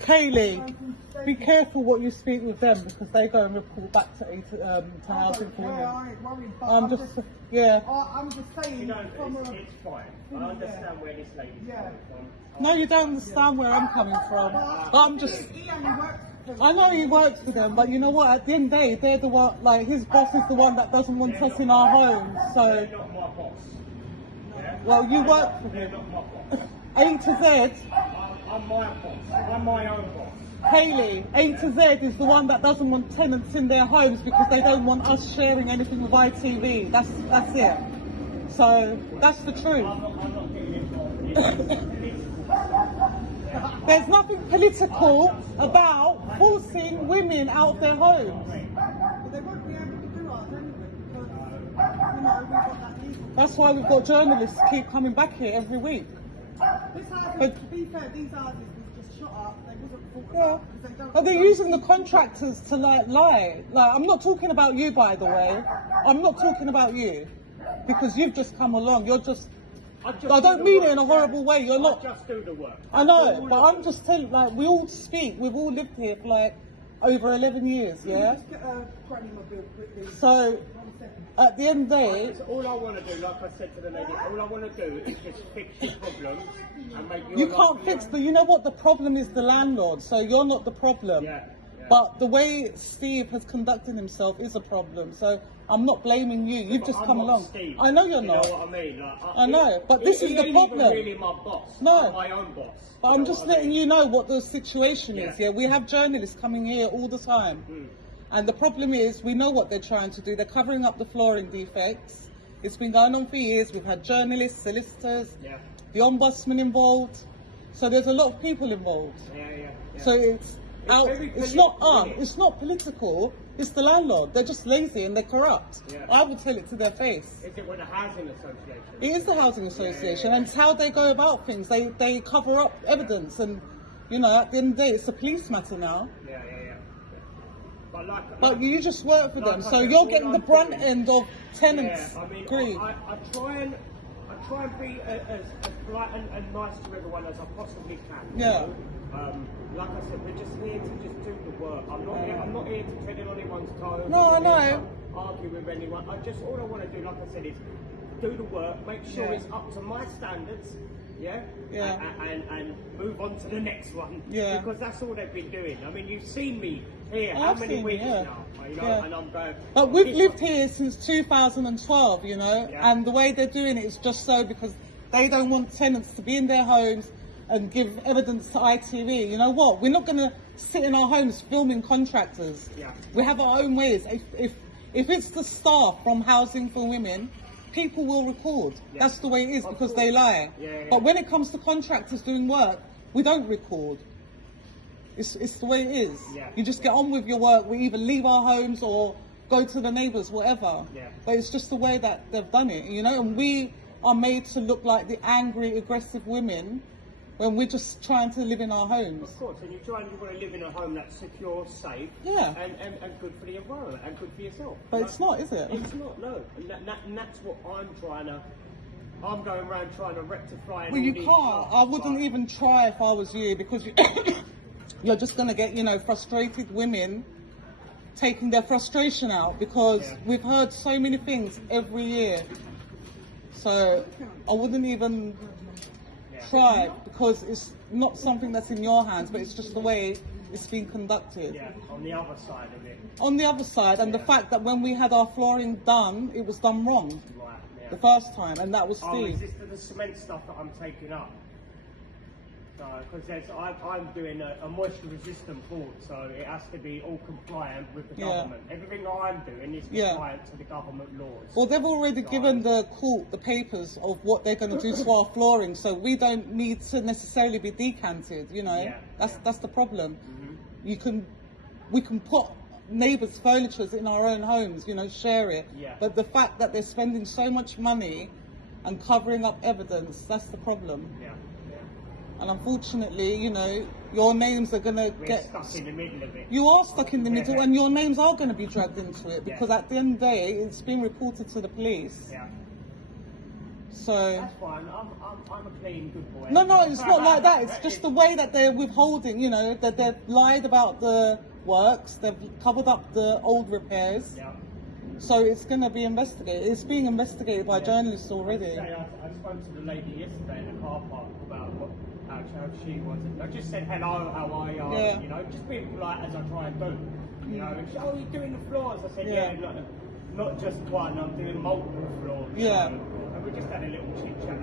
Kaylee, be careful what you speak with them because they go and report back to housing for women. I ain't worried, but I'm just saying. You know, it's fine. I understand where this lady's coming from. No, you don't understand where I'm coming from. I'm just. I know he works for them, but you know what? At the end of the day, they're the one. Like his boss is the one that doesn't want us in our homes. So. They're not my boss. Yeah? Well, you work for They're him. not my boss. A to Z. I'm my boss. I'm my own boss. Haley, A to Z is the one that doesn't want tenants in their homes because they don't want us sharing anything with ITV. That's it. So that's the truth. I'm not getting involved. There's nothing political about forcing women out their homes. But they won't be able to do ours anyway because, we've got that legal. That's why we've got journalists keep coming back here every week. This house, to be fair, these houses was just shut up. They wasn't thought Yeah. about because they don't. Are they using the contractors to lie? Like, I'm not talking about you, by the way. I'm not talking about you because you've just come along. You're just. I don't mean it in a horrible way. You're not. I just do the work. I know, but I'm just telling. Like, we all speak. We've all lived here for like over 11 years. Yeah. Just get a granny mobile quickly. So. 1 second. At the end of the day, All I want to do, like I said to the lady, all I want to do is just fix your problems and make your you life can't fix the. You know what? The problem is the landlord. So you're not the problem. Yeah. But the way Steve has conducted himself is a problem. So I'm not blaming you. You've just I'm come not along. Steve. I know you're not. You know what I mean? Like, I know, but this is the ain't problem. Even really my boss. No. I'm my own boss. But I'm just letting you know what the situation is. Yeah. Yeah, we have journalists coming here all the time. And the problem is, we know what they're trying to do. They're covering up the flooring defects. It's been going on for years. We've had journalists, solicitors, the ombudsman involved. So there's a lot of people involved. Yeah. So it's not us. It's not political. It's the landlord. They're just lazy and they're corrupt. Yeah. I would tell it to their face. Is it with the housing association? It is the housing association, and it's how they go about things. They cover up evidence, and you know, at the end of the day, it's a police matter now. Yeah. But you just work for them, I so said, you're all getting the I'm brunt doing- end of tenants' Yeah, I mean, grief. I try and be as polite and nice to everyone as I possibly can. Yeah. Like I said, we're just here to just do the work. I'm not here to tread on anyone's toes. No, I'm not I here know. to argue with anyone. All I want to do, like I said, is do the work, make sure Yeah. it's up to my standards. Yeah. And move on to the next one. Yeah. Because that's all they've been doing. I mean, you've seen me here. Oh, How I've many seen weeks you, yeah. now? You know, Yeah. and I'm going. But we've this lived one- here since 2012, you know, Yeah. and the way they're doing it is just so because they don't want tenants to be in their homes and give evidence to ITV. You know what? We're not going to sit in our homes filming contractors. Yeah. We have our own ways. If it's the staff from Housing for Women, people will record. Yeah. That's the way it is Of because course. they lie. Yeah. But when it comes to contractors doing work, we don't record. It's the way it is. Yeah. You just get on with your work. We either leave our homes or go to the neighbours, whatever. Yeah. But it's just the way that they've done it, you know. And we are made to look like the angry, aggressive women when we're just trying to live in our homes. Of course, and you want to live in a home that's secure, safe, Yeah. and good for the environment and good for yourself. But it's not, is it? It's not, no. And that's what I'm going around trying to rectify. Well, you can't. I wouldn't even try if I was you because you're just going to get, you know, frustrated women taking their frustration out because we've heard so many things every year. So I wouldn't even try because it's not something that's in your hands, but it's just the way it's been conducted. Yeah, on the other side of it. On the other side, and the fact that when we had our flooring done, it was done wrong Right, yeah. the first time, and that was Oh, is Steve. this for the cement stuff that I'm taking up? Because I'm doing a moisture-resistant board, so it has to be all compliant with the government. Everything I'm doing is compliant to the government laws. Well, they've already given the court the papers of what they're going to do to our flooring, so we don't need to necessarily be decanted. You know, that's the problem. We can put neighbours' furniture in our own homes, you know, share it. But the fact that they're spending so much money and covering up evidence, that's the problem. And unfortunately, you know, your names are going to get stuck in the middle of it. You are stuck in the middle, and your names are going to be dragged into it because at the end of the day, it's been reported to the police. So that's fine. I'm a clean, good boy. no, it's not like that. It's just the way that they're withholding. You know, that they've lied about the works. They've covered up the old repairs. Yeah. So it's going to be investigated. It's being investigated by journalists already. I spoke to the lady yesterday in the car park about how she was. I just said hello, how are you? Yeah. You know, just being polite as I try and do. You know, and she, oh, you're doing the floors. I said, yeah, not just one. I'm doing multiple floors. Yeah. So, and we just had a little chit chat.